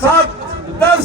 7-10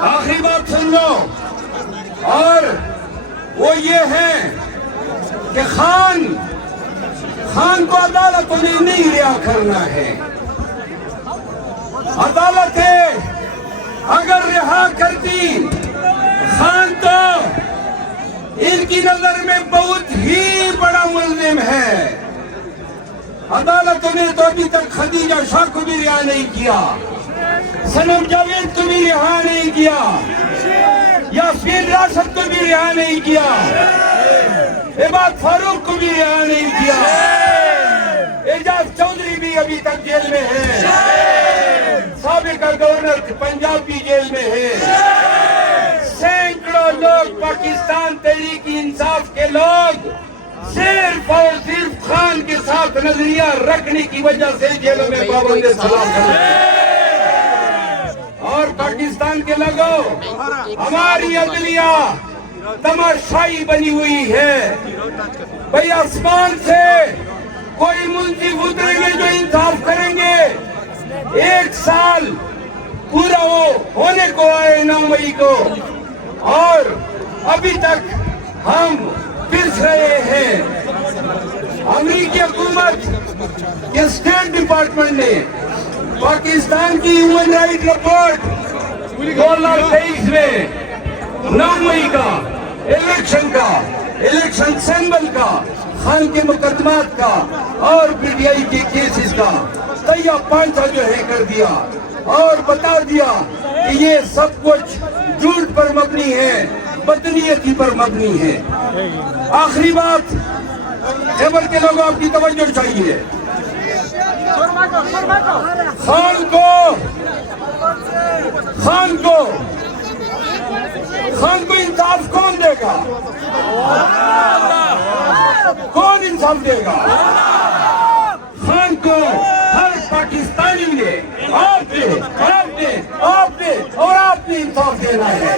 آخری بات سن لو، اور وہ یہ ہے کہ خان کو عدالتوں نے نہیں رہا کرنا ہے۔ عدالتیں اگر رہا کرتی خان تو ان کی نظر میں بہت ہی بڑا ملزم ہے۔ عدالتوں نے تو ابھی تک خدیجہ شاہ کو بھی رہا نہیں کیا، صنم جاوید کو بھی رہا نہیں کیا، یاسمین راشد کو بھی رہا نہیں کیا، عباد فاروق کو بھی رہا نہیں کیا، اعجاز چودھری بھی ابھی تک جیل میں ہے، سابق گورنر پنجاب بھی جیل میں ہے، سینکڑوں لوگ پاکستان تحریک انصاف کے لوگ صرف اور صرف خان کے ساتھ نظریہ رکھنے کی وجہ سے جیلوں میں پابند سلام کرتے ہیں۔ اور پاکستان کے لوگوں، ہماری عدلیہ تماشائی بنی ہوئی ہے۔ بھئی آسمان سے کوئی منصف اتریں گے جو انصاف کریں گے۔ 1 سال پورا ہونے کو آئے 9 مئی کو، اور ابھی تک ہم پس رہے ہیں۔ امریکی حکومت کے اسٹیٹ ڈپارٹمنٹ نے پاکستان کی ہیومن رائٹ رپورٹ 2023 میں 9 مئی کا الیکشن سیمبل کا، خان کے مقدمات کا اور پی ٹی آئی کے کیسز کا تیہ پانچہ جو ہے کر دیا، اور بتا دیا کہ یہ سب کچھ جھوٹ پر مبنی ہے، بدنیتی پر مبنی ہے۔ آخری بات، خیبر کے لوگوں آپ کی توجہ چاہیے۔ خان کو انصاف کون دے گا؟ کون انصاف دے گا؟ خان کو ہر پاکستانی نے آپ نے انصاف دینا ہے۔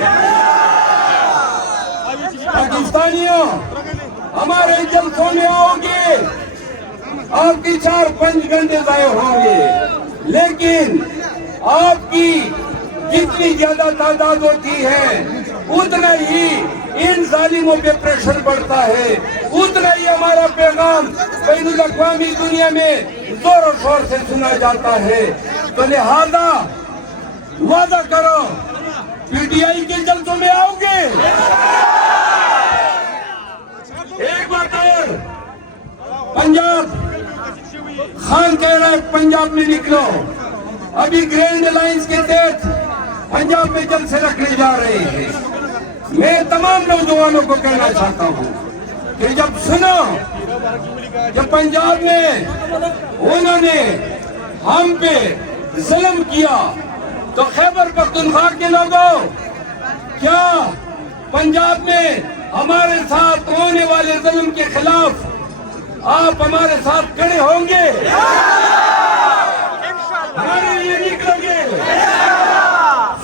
پاکستانیوں، ہمارے جلسوں میں آؤ گے، آپ کی 4-5 گھنٹے ضائع ہوں گے، لیکن آپ کی جتنی زیادہ تعداد ہوتی ہے اتنا ہی ان ظالموں پہ پریشر بڑھتا ہے، اتنا ہی ہمارا پیغام بین الاقوامی دنیا میں زور و شور سے سنا جاتا ہے۔ تو لہذا وعدہ کرو، پی ٹی آئی کے جلسوں میں آؤ گے؟ ایک بات اور، پنجاب، خان کہہ رہا ہے پنجاب میں نکلو۔ ابھی گرینڈ الائنس کے تحت پنجاب میں جلسے رکھنے جا رہے ہیں۔ میں تمام نوجوانوں کو کہنا چاہتا ہوں کہ جب سنو کہ پنجاب میں انہوں نے ہم پہ ظلم کیا، تو خیبر پختونخوا کے لوگوں، کیا پنجاب میں ہمارے ساتھ ہونے والے ظلم کے خلاف آپ ہمارے ساتھ کھڑے ہوں گے؟ ہمارے لیے نکلو گے؟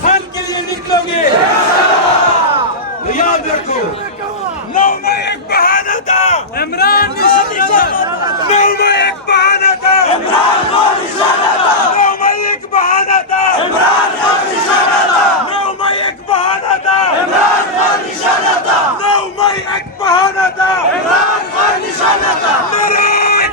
خان کے لیے نکلو گے؟ تو یاد رکھو، 9 مئی ایک بہانہ تھا، عمران کو نشانہ تھا۔ 9 مئی ایک بہانہ تھا، عمران کو نشانہ تھا۔ 9 مئی ایک بہانہ تھا، عمران کو نشانہ تھا۔ 9 مئی ایک بہانہ تھا، عمران کو نشانہ تھا۔ 9 مئی ایک بہانہ تھا، عمران کو نشانہ تھا۔ نعرہ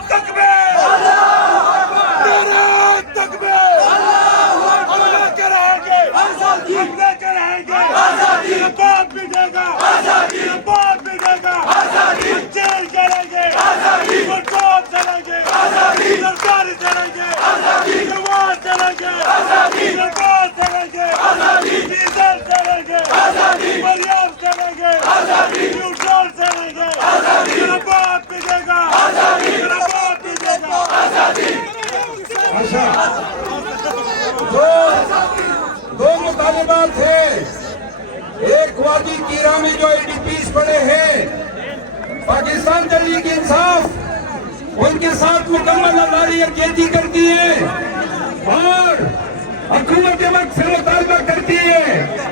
تکبیر، اللہ اکبر، نعرہ تکبیر، اللہ اکبر۔ ہم لے کر آئیں گے آزادی، ہم لے کر آئیں گے آزادی، بات بھی دے گا آزادی، بات بھی دے گا آزادی، جیل کریں گے آزادی، کوٹ چلیں گے آزادی، سرکاری چلیں گے آزادی، جوان چلیں گے آزادی، سرکار چلیں گے آزادی، ڈیزل چلیں گے آزادی، مریم چلیں گے آزادی، نیوٹرل چلیں گے آزادی، بات بھی دے گا آزادی، بات بھی دے گا آزادی۔ دو مطالبات ہیں، ایک وادی کیرا میں جو آئی ڈی پیز پڑے ہیں، پاکستان تحریک انصاف ان کے ساتھ مکمل اداری یکجہتی کرتی ہے اور حکومت وقت سے مطالبہ کرتی ہے